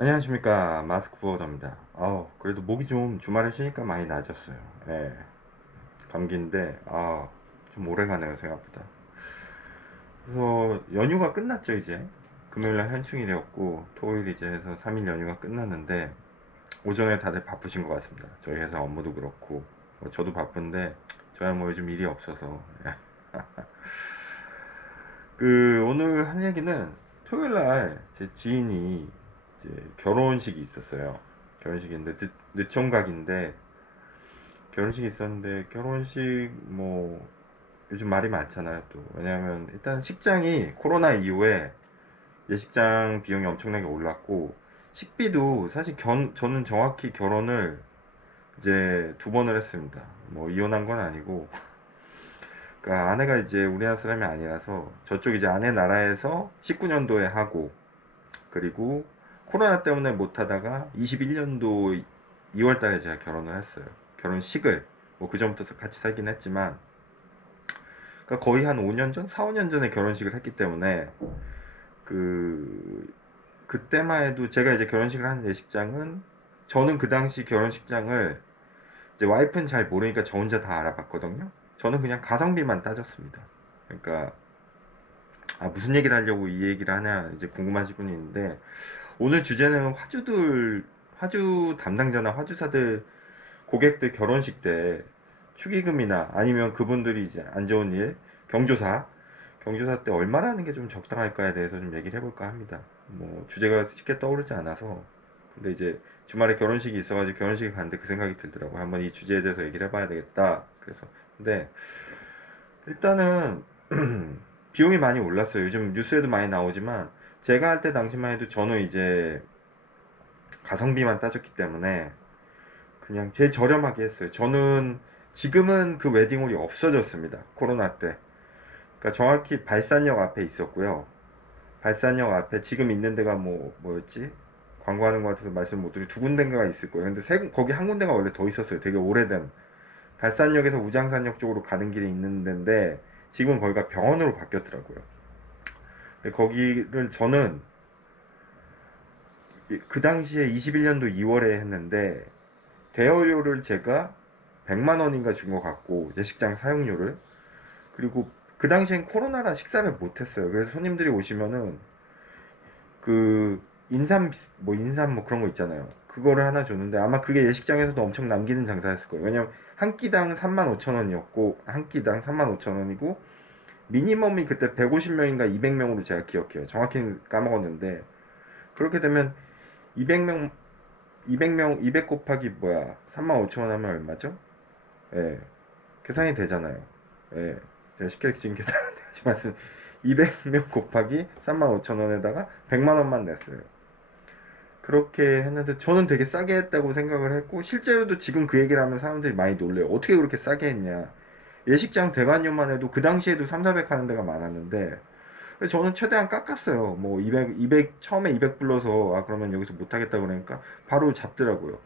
안녕하십니까, 마스크 부어더입니다. 그래도 목이 좀 주말에 쉬니까 많이 나아졌어요. 예, 감기인데 좀 오래가네요, 생각보다. 그래서 연휴가 끝났죠. 이제 금요일날 현충일이었고 토요일 이제 해서 3일 연휴가 끝났는데 오전에 다들 바쁘신 것 같습니다. 저희 회사 업무도 그렇고 저도 바쁜데 저야 뭐 요즘 일이 없어서. 예. 오늘 한 얘기는 토요일날 제 지인이 이제 결혼식이 있었어요. 결혼식인데 늦총각인데 결혼식이 있었는데, 결혼식 뭐 요즘 말이 많잖아요. 또 왜냐하면 일단 식장이 코로나 이후에 예식장 비용이 엄청나게 올랐고, 식비도 사실 저는 정확히 결혼을 이제 두 번을 했습니다. 뭐 이혼한 건 아니고, 그러니까 아내가 이제 우리나라 사람이 아니라서 저쪽 이제 아내 나라에서 19년도에 하고, 그리고 코로나 때문에 못 하다가 21년도 2월 달에 제가 결혼을 했어요. 결혼식을 뭐 그전부터 같이 살긴 했지만, 그러니까 거의 한 5년 전, 4, 5년 전에 결혼식을 했기 때문에 그 그때만 해도 제가 이제 결혼식을 하는 예식장은, 저는 그 당시 결혼식장을 이제 와이프는 잘 모르니까 저 혼자 다 알아봤거든요. 저는 그냥 가성비만 따졌습니다. 그러니까 무슨 얘기를 하려고 이 얘기를 하냐 이제 궁금하신 분이 있는데, 오늘 주제는 화주 담당자나 화주사들, 고객들 결혼식 때 축의금이나 아니면 그분들이 이제 안 좋은 일, 경조사, 경조사 때 얼마나 하는 게 좀 적당할까에 대해서 좀 얘기를 해볼까 합니다. 뭐 주제가 쉽게 떠오르지 않아서. 근데 이제 주말에 결혼식이 있어가지고 결혼식에 갔는데 그 생각이 들더라고. 한번 이 주제에 대해서 얘기를 해봐야 되겠다. 그래서 근데 일단은 비용이 많이 올랐어요. 요즘 뉴스에도 많이 나오지만 제가 할 때 당시만 해도 저는 이제 가성비만 따졌기 때문에 그냥 제일 저렴하게 했어요. 저는 지금은 그 웨딩홀이 없어졌습니다. 코로나 때. 그러니까 정확히 발산역 앞에 있었고요. 발산역 앞에 지금 있는 데가 뭐였지? 광고하는 것 같아서 말씀 못 드리고 두 군데인가가 있을 거예요. 근데 거기 한 군데가 원래 더 있었어요. 되게 오래된. 발산역에서 우장산역 쪽으로 가는 길에 있는 데인데 지금 거기가 병원으로 바뀌었더라고요. 근데 거기를 저는 그 당시에 21년도 2월에 했는데 대여료를 제가 100만 원인가 준 것 같고, 예식장 사용료를. 그리고 그 당시엔 코로나라 식사를 못 했어요. 그래서 손님들이 오시면은 그 인삼 뭐 그런 거 있잖아요. 그거를 하나 줬는데 아마 그게 예식장에서도 엄청 남기는 장사였을 거예요. 왜냐면 한 끼당 3만 5천 원이었고, 한 끼당 3만 5천 원이고, 미니멈이 그때 150명인가 200명으로 제가 기억해요. 정확히는 까먹었는데, 그렇게 되면 200명 200명 200 곱하기 뭐야 3만 5천 원 하면 얼마죠? 예, 계산이 되잖아요. 예, 제가 쉽게 지금 계산 안 되지만 200명 곱하기 3만 5천 원에다가 100만 원만 냈어요. 그렇게 했는데 저는 되게 싸게 했다고 생각을 했고, 실제로도 지금 그 얘기를 하면 사람들이 많이 놀래요. 어떻게 그렇게 싸게 했냐. 예식장 대관료만 해도 그 당시에도 3, 400 하는 데가 많았는데, 그래서 저는 최대한 깎았어요. 뭐 200 처음에 200 불러서 그러면 여기서 못 하겠다 그러니까 바로 잡더라고요.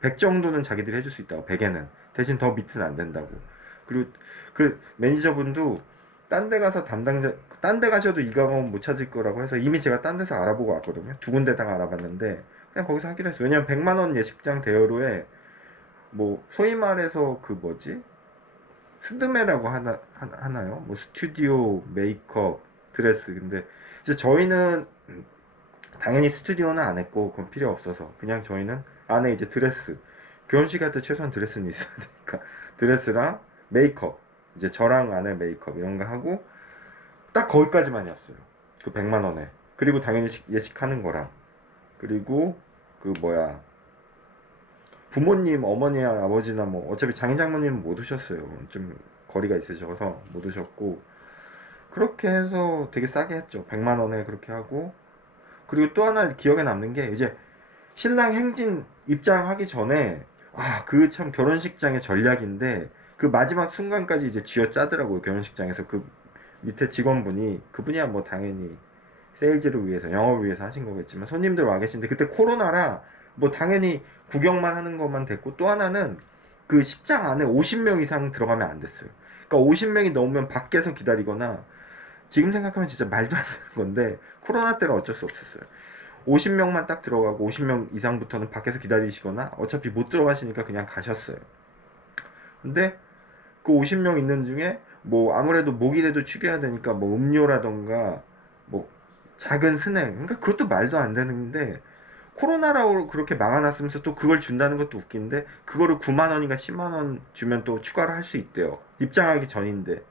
100 정도는 자기들이 해줄 수 있다고. 100에는 대신 더 밑은 안 된다고. 그리고 그 매니저분도 딴 데 가셔도 이 가격은 못 찾을 거라고 해서 이미 제가 딴 데서 알아보고 왔거든요. 두 군데다가 알아봤는데 그냥 거기서 하기로 했어요. 왜냐면 100만 원 예식장 대여료에 뭐 소위 말해서 그 뭐지? 스드메라고 하나요? 뭐 스튜디오, 메이크업, 드레스. 근데 이제 저희는 당연히 스튜디오는 안 했고 그건 필요 없어서 그냥 저희는 안에 이제 드레스, 결혼식 할 때 최소한 드레스는 있어야 되니까 드레스랑 메이크업, 이제 저랑 아내 메이크업 이런 거 하고 딱 거기까지만이었어요. 그 100만 원에. 그리고 당연히 예식하는 거랑, 그리고 그 뭐야, 부모님, 어머니나 아버지나 뭐 어차피 장인 장모님은 못 오셨어요. 좀 거리가 있으셔서 못 오셨고, 그렇게 해서 되게 싸게 했죠. 100만 원에 그렇게 하고. 그리고 또 하나 기억에 남는 게 이제 신랑 행진 입장하기 전에, 그 참 결혼식장의 전략인데 그 마지막 순간까지 이제 쥐어 짜더라고요. 결혼식장에서 그 밑에 직원분이, 그분이야 뭐 당연히 세일즈를 위해서, 영업을 위해서 하신 거겠지만 손님들 와 계신데 그때 코로나라 뭐 당연히 구경만 하는 것만 됐고, 또 하나는 그 식장 안에 50명 이상 들어가면 안 됐어요. 그러니까 50명이 넘으면 밖에서 기다리거나, 지금 생각하면 진짜 말도 안 되는 건데 코로나 때는 어쩔 수 없었어요. 50명만 딱 들어가고 50명 이상부터는 밖에서 기다리시거나 어차피 못 들어가시니까 그냥 가셨어요. 근데 그 50명 있는 중에 뭐 아무래도 목이라도 축여야 되니까 뭐 음료라던가 뭐 작은 스낵, 그러니까 그것도 말도 안 되는데 코로나라고 그렇게 막아놨으면서 또 그걸 준다는 것도 웃긴데, 그거를 9만 원인가 10만 원 주면 또 추가를 할 수 있대요. 입장하기 전인데.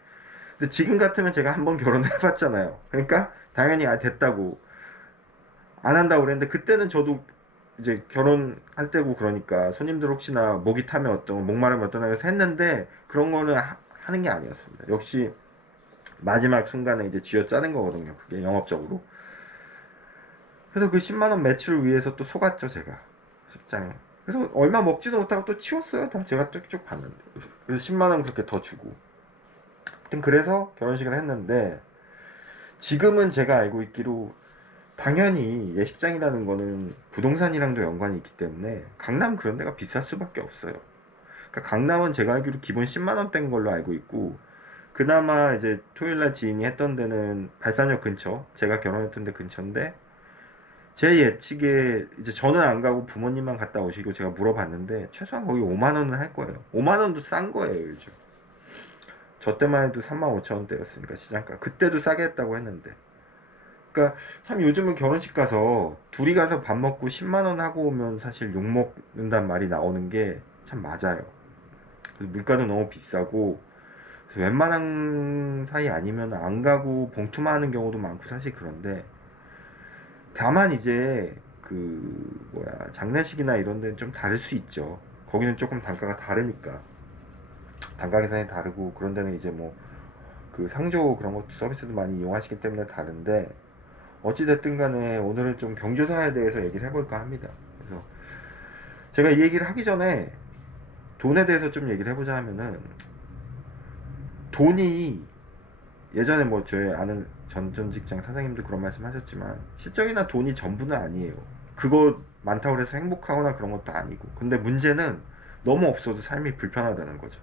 근데 지금 같으면 제가 한번 결혼을 해봤잖아요. 그러니까 당연히 됐다고 안 한다고 그랬는데, 그때는 저도 이제 결혼할 때고 그러니까 손님들 혹시나 목이 타면 어떤 목마르면 어떠나 해서 했는데, 그런 거는 하는 게 아니었습니다. 역시 마지막 순간에 이제 쥐어 짜는 거거든요. 그게 영업적으로. 그래서 그 10만 원 매출을 위해서 또 속았죠, 제가 직장에. 그래서 얼마 먹지도 못하고 또 치웠어요. 다 제가 쭉쭉 봤는데. 그래서 10만 원 그렇게 더 주고. 하여튼 그래서 결혼식을 했는데, 지금은 제가 알고 있기로 당연히 예식장이라는 거는 부동산이랑도 연관이 있기 때문에 강남 그런 데가 비쌀 수밖에 없어요. 그러니까 강남은 제가 알기로 기본 10만 원대인 걸로 알고 있고, 그나마 이제 토요일날 지인이 했던 데는 발산역 근처, 제가 결혼했던 데 근처인데, 제 예측에 이제 저는 안 가고 부모님만 갔다 오시고 제가 물어봤는데 최소한 거의 5만 원은 할 거예요. 5만 원도 싼 거예요, 요즘. 저 때만 해도 3만 5천 원대였으니까 시장가. 그때도 싸게 했다고 했는데. 그러니까 참 요즘은 결혼식 가서 둘이 가서 밥 먹고 10만 원 하고 오면 사실 욕 먹는단 말이 나오는 게 참 맞아요. 물가도 너무 비싸고, 그래서 웬만한 사이 아니면 안 가고 봉투만 하는 경우도 많고 사실 그런데, 다만 이제 그 뭐야 장례식이나 이런 데는 좀 다를 수 있죠. 거기는 조금 단가가 다르니까. 단가 계산이 다르고, 그런 데는 이제 뭐 그 상조 그런 것도 서비스도 많이 이용하시기 때문에 다른데, 어찌 됐든 간에 오늘은 좀 경조사에 대해서 얘기를 해볼까 합니다. 그래서 제가 이 얘기를 하기 전에 돈에 대해서 좀 얘기를 해보자 하면은, 돈이 예전에 뭐 저희 아는 전 직장 사장님도 그런 말씀 하셨지만, 실적이나 돈이 전부는 아니에요. 그거 많다고 해서 행복하거나 그런 것도 아니고. 근데 문제는 너무 없어도 삶이 불편하다는 거죠.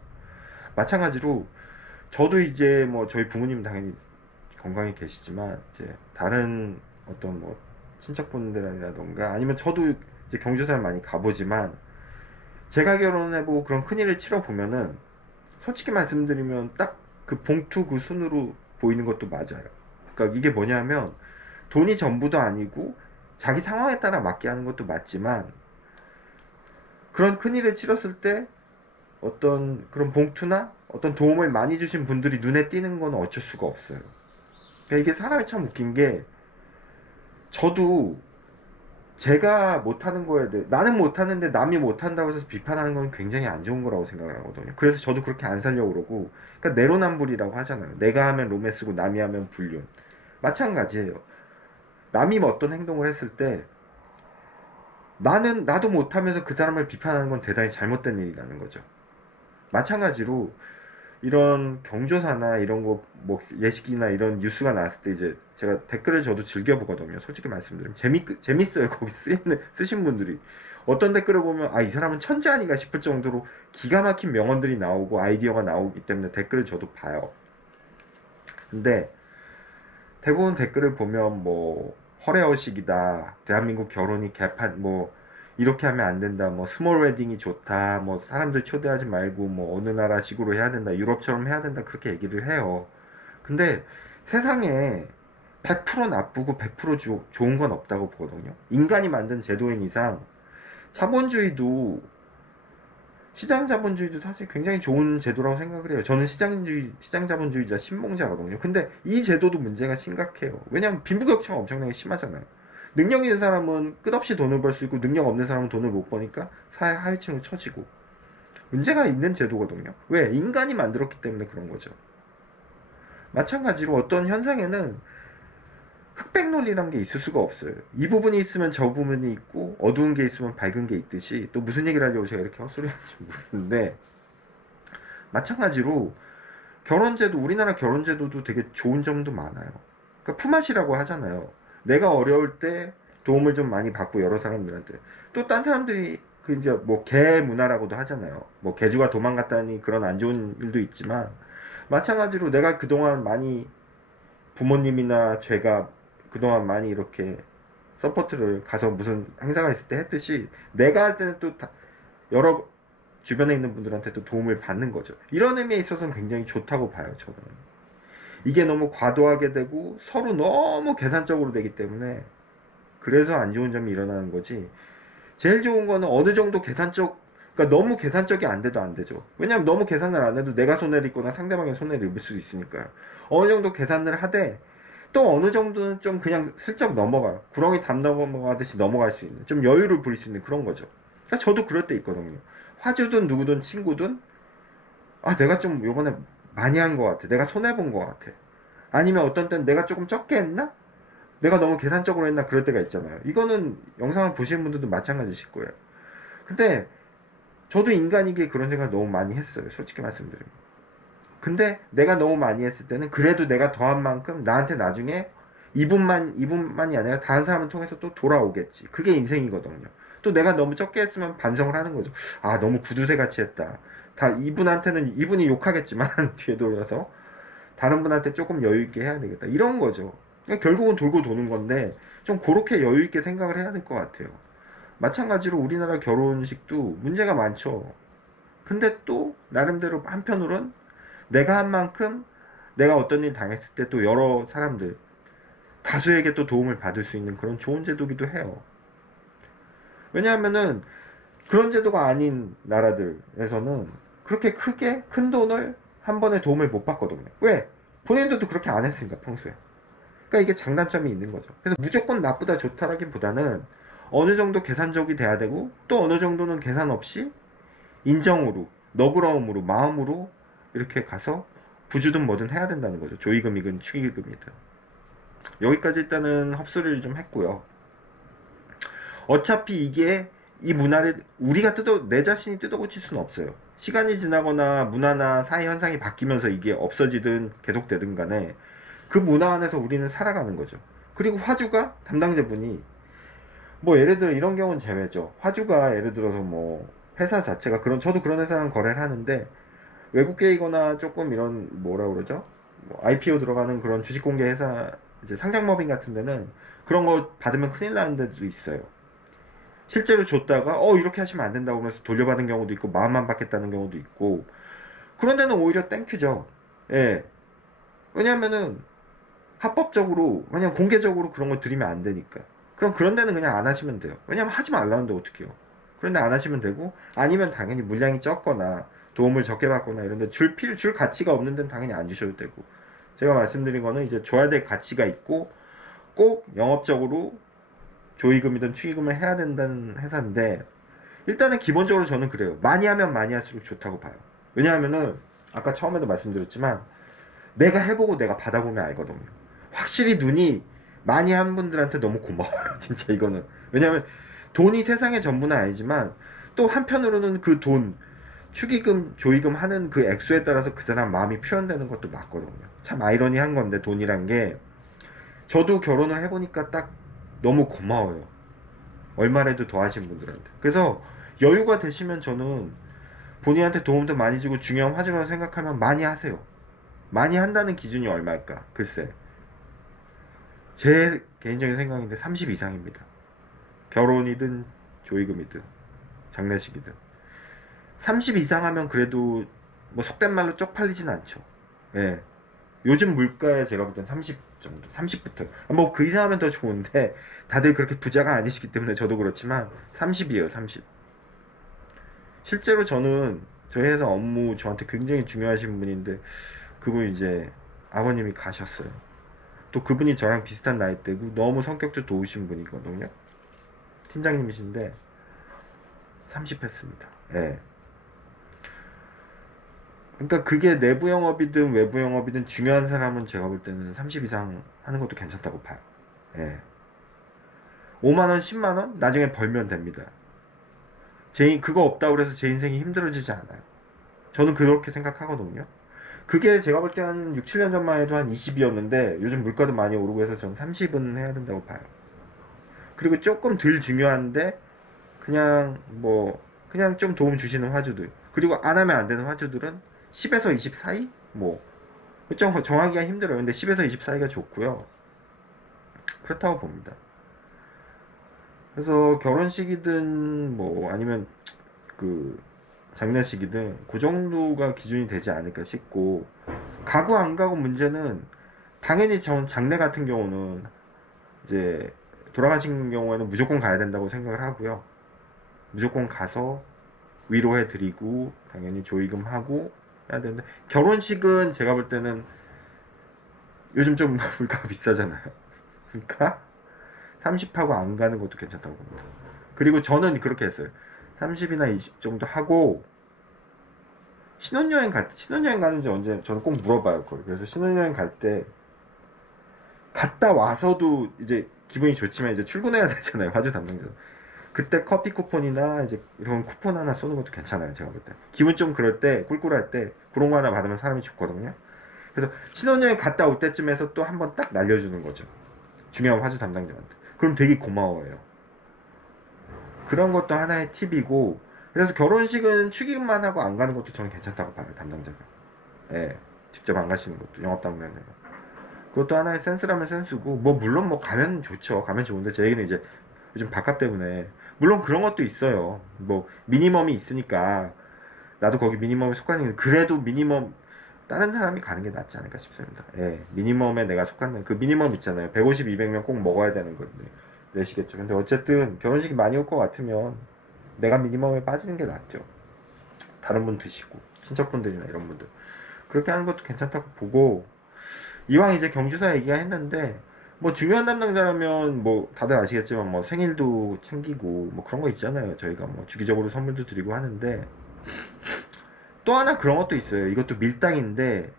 마찬가지로 저도 이제 뭐 저희 부모님 당연히 건강히 계시지만, 이제 다른 어떤 뭐 친척분들이라던가 아니면 저도 이제 경조사를 많이 가보지만, 제가 결혼해보고 그런 큰일을 치러보면은 솔직히 말씀드리면 딱 그 봉투 그 순으로 보이는 것도 맞아요. 그러니까 이게 뭐냐면, 돈이 전부도 아니고 자기 상황에 따라 맞게 하는 것도 맞지만, 그런 큰일을 치렀을 때 어떤 그런 봉투나 어떤 도움을 많이 주신 분들이 눈에 띄는 건 어쩔 수가 없어요. 그러니까 이게 사람이 참 웃긴 게, 저도 제가 못하는 거에 대해, 나는 못하는데 남이 못한다고 해서 비판하는 건 굉장히 안 좋은 거라고 생각을 하거든요. 그래서 저도 그렇게 안 살려고 그러고, 그러니까 내로남불이라고 하잖아요. 내가 하면 로맨스고 남이 하면 불륜. 마찬가지예요. 남이 뭐 어떤 행동을 했을 때 나도 못하면서 그 사람을 비판하는 건 대단히 잘못된 일이라는 거죠. 마찬가지로 이런 경조사나 이런 거 뭐 예식이나 이런 뉴스가 나왔을 때 이제 제가 댓글을 저도 즐겨 보거든요. 솔직히 말씀드리면 재밌어요. 거기 쓰신 분들이 어떤 댓글을 보면 이 사람은 천재 아닌가 싶을 정도로 기가 막힌 명언들이 나오고 아이디어가 나오기 때문에 댓글을 저도 봐요. 근데 대부분 댓글을 보면 뭐 허례허식이다, 대한민국 결혼이 개판, 뭐 이렇게 하면 안 된다, 뭐 스몰 웨딩이 좋다, 뭐 사람들 초대하지 말고 뭐 어느 나라식으로 해야 된다, 유럽처럼 해야 된다, 그렇게 얘기를 해요. 근데 세상에 100% 나쁘고 100% 좋은 건 없다고 보거든요. 인간이 만든 제도인 이상 자본주의도, 시장 자본주의도 사실 굉장히 좋은 제도라고 생각을 해요. 저는 시장 자본주의자 신봉자거든요. 근데 이 제도도 문제가 심각해요. 왜냐하면 빈부격차가 엄청나게 심하잖아요. 능력 있는 사람은 끝없이 돈을 벌 수 있고, 능력 없는 사람은 돈을 못 버니까 사회 하위층으로 처지고. 문제가 있는 제도거든요. 왜? 인간이 만들었기 때문에 그런 거죠. 마찬가지로 어떤 현상에는 흑백 논리란 게 있을 수가 없어요. 이 부분이 있으면 저 부분이 있고, 어두운 게 있으면 밝은 게 있듯이, 또 무슨 얘기를 하려고 제가 이렇게 헛소리 하는지 모르겠는데, 마찬가지로 결혼제도, 우리나라 결혼제도도 되게 좋은 점도 많아요. 그러니까 품앗이라고 하잖아요. 내가 어려울 때 도움을 좀 많이 받고, 여러 사람들한테. 또 딴 사람들이 그 이제 뭐 개 문화라고도 하잖아요. 뭐 개주가 도망갔다니 그런 안 좋은 일도 있지만, 마찬가지로 내가 그동안 많이, 부모님이나 제가 그동안 많이 이렇게 서포트를 가서 무슨 행사가 있을 때 했듯이 내가 할 때는 또 여러 주변에 있는 분들한테도 도움을 받는 거죠. 이런 의미에 있어서는 굉장히 좋다고 봐요, 저는. 이게 너무 과도하게 되고 서로 너무 계산적으로 되기 때문에 그래서 안 좋은 점이 일어나는 거지. 제일 좋은 거는 어느 정도 계산적, 그러니까 너무 계산적이 안 돼도 안 되죠. 왜냐면 너무 계산을 안 해도 내가 손해를 입거나 상대방이 손해를 입을 수도 있으니까요. 어느 정도 계산을 하되 또 어느 정도는 좀 그냥 슬쩍 넘어가요. 구렁이 담 넘어가듯이 넘어갈 수 있는, 좀 여유를 부릴 수 있는 그런 거죠. 그러니까 저도 그럴 때 있거든요. 화주든 누구든 친구든, 아, 내가 좀 요번에 많이 한 것 같아. 내가 손해본 것 같아. 아니면 어떤 때는 내가 조금 적게 했나? 내가 너무 계산적으로 했나? 그럴 때가 있잖아요. 이거는 영상을 보시는 분들도 마찬가지실 거예요. 근데 저도 인간이기에 그런 생각을 너무 많이 했어요. 솔직히 말씀드리면. 근데 내가 너무 많이 했을 때는 그래도 내가 더한 만큼 나한테 나중에 이분만이 아니라 다른 사람을 통해서 또 돌아오겠지. 그게 인생이거든요. 또 내가 너무 적게 했으면 반성을 하는 거죠. 아, 너무 구두쇠 같이 했다. 다 이분한테는 이분이 욕하겠지만 뒤에 돌아서 다른 분한테 조금 여유 있게 해야 되겠다. 이런 거죠. 그러니까 결국은 돌고 도는 건데 좀 그렇게 여유 있게 생각을 해야 될 것 같아요. 마찬가지로 우리나라 결혼식도 문제가 많죠. 근데 또 나름대로 한편으론 내가 한 만큼 내가 어떤 일 당했을 때 또 여러 사람들 다수에게 또 도움을 받을 수 있는 그런 좋은 제도기도 해요. 왜냐하면은 그런 제도가 아닌 나라들에서는 그렇게 크게 큰 돈을 한 번에 도움을 못 받거든요. 왜? 본인들도 그렇게 안 했으니까 평소에. 그러니까 이게 장단점이 있는 거죠. 그래서 무조건 나쁘다 좋다라기보다는 어느 정도 계산적이 돼야 되고 또 어느 정도는 계산 없이 인정으로, 너그러움으로, 마음으로 이렇게 가서 부주든 뭐든 해야 된다는 거죠. 조의금이든 축의금이든. 여기까지 일단은 흡수를 좀 했고요. 어차피 이게 이 문화를 우리가 내 자신이 뜯어고칠 수는 없어요. 시간이 지나거나 문화나 사회 현상이 바뀌면서 이게 없어지든 계속되든 간에 그 문화 안에서 우리는 살아가는 거죠. 그리고 화주가 담당자분이 뭐 예를 들어 이런 경우는 제외죠. 화주가 예를 들어서 뭐 회사 자체가 저도 그런 회사랑 거래를 하는데 외국계이거나 조금 이런 뭐라 그러죠? 뭐 IPO 들어가는 그런 주식공개 회사 이제 상장법인 같은 데는 그런 거 받으면 큰일 나는 데도 있어요. 실제로 줬다가 이렇게 하시면 안 된다고 하면서 돌려받은 경우도 있고 마음만 받겠다는 경우도 있고 그런 데는 오히려 땡큐죠. 예. 왜냐면은 합법적으로 그냥 공개적으로 그런 거 드리면 안 되니까. 그럼 그런 데는 그냥 안 하시면 돼요. 왜냐면 하지 말라는데 어떡해요. 그런데 안 하시면 되고 아니면 당연히 물량이 적거나 도움을 적게 받거나 이런 데 줄 가치가 없는 데는 당연히 안 주셔도 되고 제가 말씀드린 거는 이제 줘야 될 가치가 있고 꼭 영업적으로 조의금이든 축의금을 해야 된다는 회사인데 일단은 기본적으로 저는 그래요. 많이 하면 많이 할수록 좋다고 봐요. 왜냐하면은 아까 처음에도 말씀드렸지만 내가 해보고 내가 받아보면 알거든요. 확실히 눈이 많이 한 분들한테 너무 고마워요. 진짜 이거는. 왜냐면 돈이 세상의 전부는 아니지만 또 한편으로는 그 돈, 축의금, 조의금 하는 그 액수에 따라서 그 사람 마음이 표현되는 것도 맞거든요. 참 아이러니한 건데 돈이란 게 저도 결혼을 해보니까 딱 너무 고마워요. 얼마라도 더 하신 분들한테. 그래서 여유가 되시면 저는 본인한테 도움도 많이 주고 중요한 화제라고 생각하면 많이 하세요. 많이 한다는 기준이 얼마일까? 글쎄. 제 개인적인 생각인데 30 이상입니다. 결혼이든 조의금이든 장례식이든 30 이상 하면 그래도 뭐 속된 말로 쪽팔리진 않죠. 예. 요즘 물가에 제가 볼 땐 30 정도, 30부터. 뭐 그 이상 하면 더 좋은데 다들 그렇게 부자가 아니시기 때문에 저도 그렇지만 30이에요, 30. 실제로 저는 저희 회사 업무 저한테 굉장히 중요하신 분인데 그분 이제 아버님이 가셨어요. 또 그분이 저랑 비슷한 나이대고 너무 성격도 좋으신 분이거든요. 팀장님이신데 30 했습니다. 예. 그러니까 그게 내부 영업이든 외부 영업이든 중요한 사람은 제가 볼 때는 30 이상 하는 것도 괜찮다고 봐요. 예. 5만원, 10만원? 나중에 벌면 됩니다. 그거 없다고 해서 제 인생이 힘들어지지 않아요. 저는 그렇게 생각하거든요. 그게 제가 볼 때 한 6, 7년 전만 해도 한 20이었는데 요즘 물가도 많이 오르고 해서 저는 30은 해야 된다고 봐요. 그리고 조금 덜 중요한데 그냥 좀 도움 주시는 화주들 그리고 안 하면 안 되는 화주들은 10에서 20 사이? 뭐 정하기가 힘들어요. 근데 10에서 20 사이가 좋고요. 그렇다고 봅니다. 그래서 결혼식이든 뭐 아니면 그 장례식이든 그 정도가 기준이 되지 않을까 싶고, 가고 안 가고 문제는 당연히 전 장례 같은 경우는 이제 돌아가신 경우에는 무조건 가야 된다고 생각을 하고요. 무조건 가서 위로해 드리고 당연히 조의금 하고 해야 되는데, 결혼식은 제가 볼 때는 요즘 좀 물가가 비싸잖아요. 그러니까 30하고 안 가는 것도 괜찮다고 봅니다. 그리고 저는 그렇게 했어요. 30이나 20 정도 하고 신혼여행 가는지 언제 저는 꼭 물어봐요. 그걸. 그래서 신혼여행 갈 때 갔다 와서도 이제 기분이 좋지만 이제 출근해야 되잖아요. 화주 담당자. 그때 커피 쿠폰이나 이제 이런 쿠폰 하나 쏘는 것도 괜찮아요. 제가 볼 때. 기분 좀 그럴 때, 꿀꿀할 때 그런 거 하나 받으면 사람이 좋거든요. 그래서 신혼여행 갔다 올 때쯤에서 또 한번 딱 날려주는 거죠. 중요한 화주 담당자한테. 그럼 되게 고마워해요. 그런 것도 하나의 팁이고, 그래서 결혼식은 축의금만 하고 안 가는 것도 저는 괜찮다고 봐요. 담당자가. 예. 직접 안 가시는 것도, 영업 담당자가. 그것도 하나의 센스라면 센스고, 뭐 물론 뭐 가면 좋죠. 가면 좋은데 제 얘기는 이제 요즘 밥값 때문에 물론 그런 것도 있어요. 뭐 미니멈이 있으니까 나도 거기 미니멈에 속하는, 그래도 미니멈 다른 사람이 가는 게 낫지 않을까 싶습니다. 예, 미니멈에 내가 속하는 그 미니멈 있잖아요. 150, 200명 꼭 먹어야 되는 건데 내시겠죠. 근데 어쨌든 결혼식이 많이 올 것 같으면 내가 미니멈에 빠지는 게 낫죠. 다른 분 드시고 친척분들이나 이런 분들 그렇게 하는 것도 괜찮다고 보고, 이왕 이제 경주사 얘기가 했는데 뭐 중요한 담당자라면 뭐 다들 아시겠지만 뭐 생일도 챙기고 뭐 그런 거 있잖아요. 저희가 뭐 주기적으로 선물도 드리고 하는데, 또 하나 그런 것도 있어요. 이것도 밀당인데,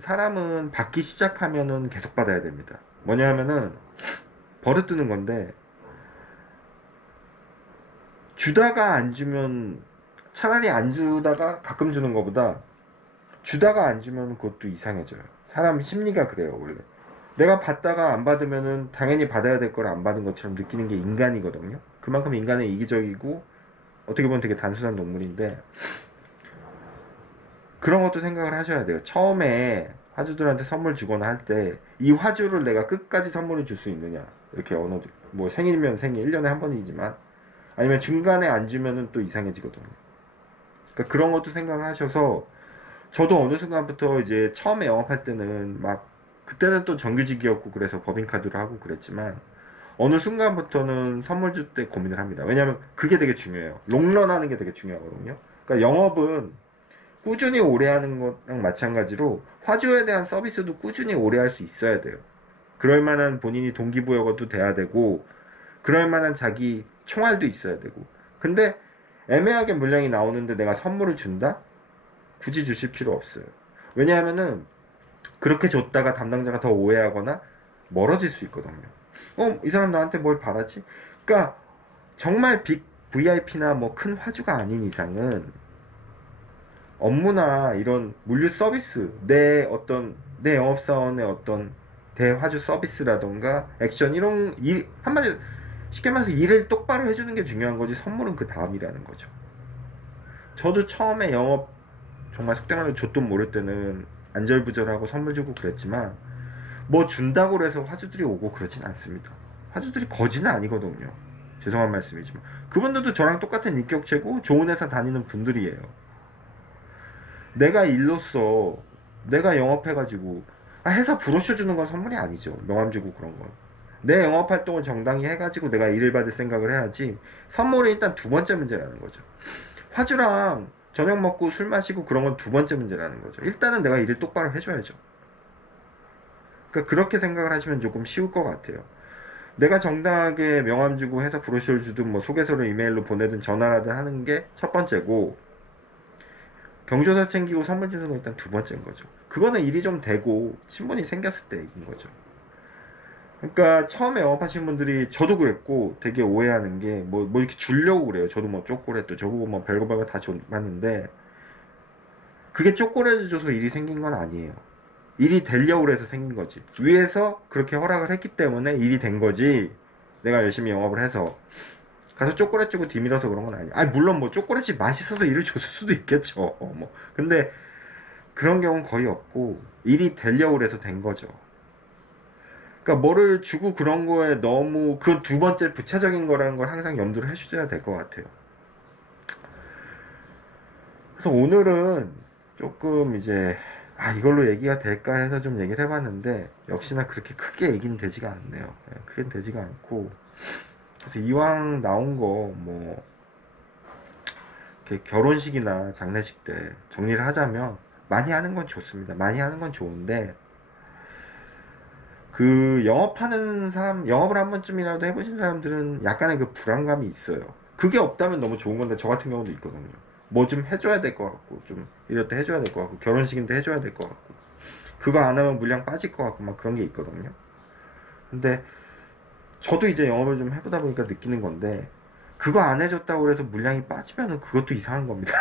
사람은 받기 시작하면은 계속 받아야 됩니다. 뭐냐면은 버릇드는 건데, 주다가 안 주면, 차라리 안 주다가 가끔 주는 것보다 주다가 안 주면 그것도 이상해져요. 사람 심리가 그래요, 원래. 내가 받다가 안 받으면은 당연히 받아야 될 걸 안 받은 것처럼 느끼는 게 인간이거든요. 그만큼 인간은 이기적이고 어떻게 보면 되게 단순한 동물인데, 그런 것도 생각을 하셔야 돼요. 처음에 화주들한테 선물 주거나 할 때 이 화주를 내가 끝까지 선물을 줄 수 있느냐. 이렇게 뭐 생일이면 생일 1년에 한 번이지만, 아니면 중간에 안 주면은 또 이상해지거든요. 그러니까 그런 것도 생각을 하셔서, 저도 어느 순간부터 이제 처음에 영업할 때는 막, 그때는 또 정규직이었고 그래서 법인카드로 하고 그랬지만, 어느 순간부터는 선물 줄 때 고민을 합니다. 왜냐면 그게 되게 중요해요. 롱런 하는 게 되게 중요하거든요. 그러니까 영업은 꾸준히 오래 하는 것랑 마찬가지로 화주에 대한 서비스도 꾸준히 오래 할 수 있어야 돼요. 그럴 만한 본인이 동기부여도 돼야 되고, 그럴 만한 자기 총알도 있어야 되고. 근데 애매하게 물량이 나오는데 내가 선물을 준다? 굳이 주실 필요 없어요. 왜냐하면은 그렇게 줬다가 담당자가 더 오해하거나 멀어질 수 있거든요. 이 사람 나한테 뭘 바라지? 그러니까 정말 빅 VIP나 뭐 큰 화주가 아닌 이상은 업무나 이런 물류 서비스, 내 영업사원의 어떤 대화주 서비스라던가 액션, 이런 한마디로 쉽게 말해서 일을 똑바로 해주는 게 중요한 거지, 선물은 그 다음이라는 거죠. 저도 처음에 영업 정말 속된 말로 줬돈 모를 때는 안절부절하고 선물 주고 그랬지만, 뭐 준다고 해서 화주들이 오고 그러진 않습니다. 화주들이 거지는 아니거든요. 죄송한 말씀이지만 그분들도 저랑 똑같은 인격체고 좋은 회사 다니는 분들이에요. 내가 일로서 내가 영업해가지고, 회사 브로셔 주는 건 선물이 아니죠. 명함 주고 그런 건. 내 영업 활동을 정당히 해가지고 내가 일을 받을 생각을 해야지, 선물은 일단 두 번째 문제라는 거죠. 화주랑 저녁 먹고 술 마시고 그런 건 두 번째 문제라는 거죠. 일단은 내가 일을 똑바로 해줘야죠. 그러니까 그렇게 생각을 하시면 조금 쉬울 것 같아요. 내가 정당하게 명함 주고 회사 브로셔를 주든 뭐 소개서를 이메일로 보내든 전화라든 하는 게 첫 번째고, 경조사 챙기고 선물 주는 건 일단 두 번째인 거죠. 그거는 일이 좀 되고 친분이 생겼을 때 얘기인 거죠. 그러니까 처음에 영업하시는 분들이, 저도 그랬고 되게 오해하는 게, 뭐 이렇게 주려고 그래요. 저도 뭐 초콜릿도 저보고 뭐 별거 다 줬는데, 그게 초콜릿을 줘서 일이 생긴 건 아니에요. 일이 되려고 해서 생긴 거지. 위에서 그렇게 허락을 했기 때문에 일이 된 거지, 내가 열심히 영업을 해서 가서 초콜릿 주고 뒤밀어서 그런 건 아니에요. 물론 뭐 초콜릿이 맛있어서 일을 줬을 수도 있겠죠. 뭐 근데 그런 경우는 거의 없고, 일이 되려고 해서 된 거죠. 그러니까 뭐를 주고 그런 거에 너무 그 두 번째 부차적인 거라는 걸 항상 염두를 해주셔야 될 것 같아요. 그래서 오늘은 조금 이제 이걸로 얘기가 될까 해서 좀 얘기를 해봤는데 역시나 그렇게 크게 얘기는 되지가 않네요. 크게 되지가 않고 그래서 이왕 나온 거 뭐 결혼식이나 장례식 때 정리를 하자면 많이 하는 건 좋습니다. 많이 하는 건 좋은데 그 영업하는 사람, 영업을 한 번쯤이라도 해보신 사람들은 약간의 그 불안감이 있어요. 그게 없다면 너무 좋은 건데 저 같은 경우도 있거든요. 뭐 좀 해줘야 될 것 같고 좀 이럴 때 해줘야 될 것 같고 결혼식인데 해줘야 될 것 같고 그거 안 하면 물량 빠질 것 같고 막 그런 게 있거든요. 근데 저도 이제 영업을 좀 해보다 보니까 느끼는 건데 그거 안 해줬다고 해서 물량이 빠지면은 그것도 이상한 겁니다.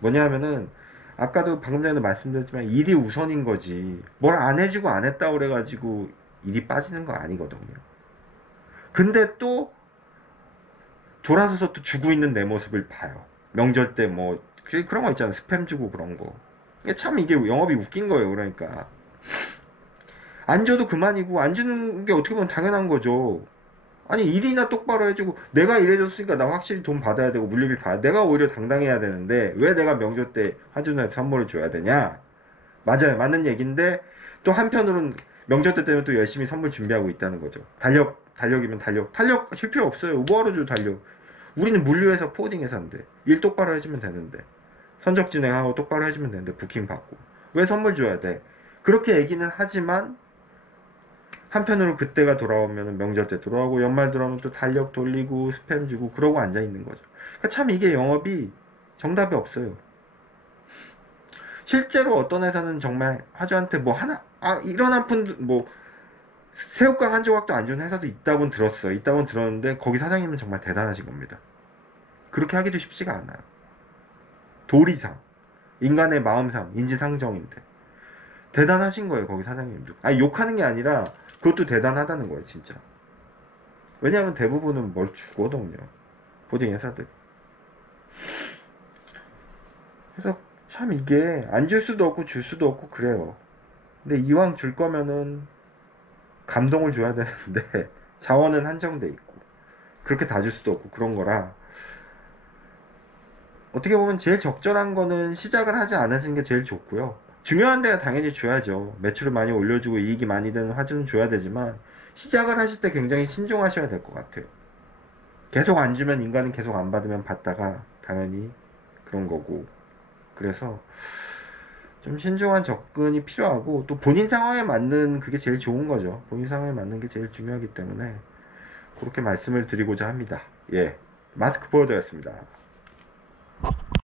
뭐냐면은 아까도 방금 전에도 말씀드렸지만 일이 우선인 거지 뭘 안 해주고 안 했다고 그래가지고 일이 빠지는 거 아니거든요. 근데 또 돌아서서 또 주고 있는 내 모습을 봐요. 명절 때 뭐 그런 거 있잖아요. 스팸 주고 그런 거. 참 이게 영업이 웃긴 거예요. 그러니까 안 줘도 그만이고 안 주는 게 어떻게 보면 당연한 거죠. 아니 일이나 똑바로 해주고 내가 일해줬으니까 나 확실히 돈 받아야 되고 물류비 받아야 내가 오히려 당당해야 되는데 왜 내가 명절 때 화준에 선물을 줘야 되냐. 맞아요. 맞는 얘기인데 또 한편으로는 명절 때 때문에 또 열심히 선물 준비하고 있다는 거죠. 달력이면 달력 줄 필요 없어요. 뭐하러 줘 달력. 우리는 물류회사 포딩 회사인데 일 똑바로 해주면 되는데 선적 진행하고 똑바로 해주면 되는데 부킹 받고 왜 선물 줘야 돼. 그렇게 얘기는 하지만 한편으로 그때가 돌아오면 명절 때 돌아오고 연말 들어오면 또 달력 돌리고 스팸 주고 그러고 앉아 있는 거죠. 그러니까 참 이게 영업이 정답이 없어요. 실제로 어떤 회사는 정말 화주한테 뭐 하나 이런 한 푼 뭐 새우깡 한 조각도 안 주는 회사도 있다고는 들었어요. 있다고는 들었는데 거기 사장님은 정말 대단하신 겁니다. 그렇게 하기도 쉽지가 않아요. 도리상 인간의 마음상 인지상정인데 대단하신 거예요. 거기 사장님도 욕하는 게 아니라 그것도 대단하다는 거예요. 진짜. 왜냐하면 대부분은 뭘 주거든요. 보딩 회사들. 그래서 참 이게 안 줄 수도 없고 줄 수도 없고 그래요. 근데 이왕 줄 거면은 감동을 줘야 되는데 자원은 한정돼 있고 그렇게 다 줄 수도 없고 그런 거라 어떻게 보면 제일 적절한 거는 시작을 하지 않으시는 게 제일 좋고요. 중요한 데가 당연히 줘야죠. 매출을 많이 올려주고 이익이 많이 되는 화주는 줘야 되지만 시작을 하실 때 굉장히 신중하셔야 될 것 같아요. 계속 안 주면 인간은 계속 안 받으면 받다가 당연히 그런 거고 그래서 좀 신중한 접근이 필요하고 또 본인 상황에 맞는 그게 제일 좋은 거죠. 본인 상황에 맞는 게 제일 중요하기 때문에 그렇게 말씀을 드리고자 합니다. 예, 마스크 보여드렸습니다.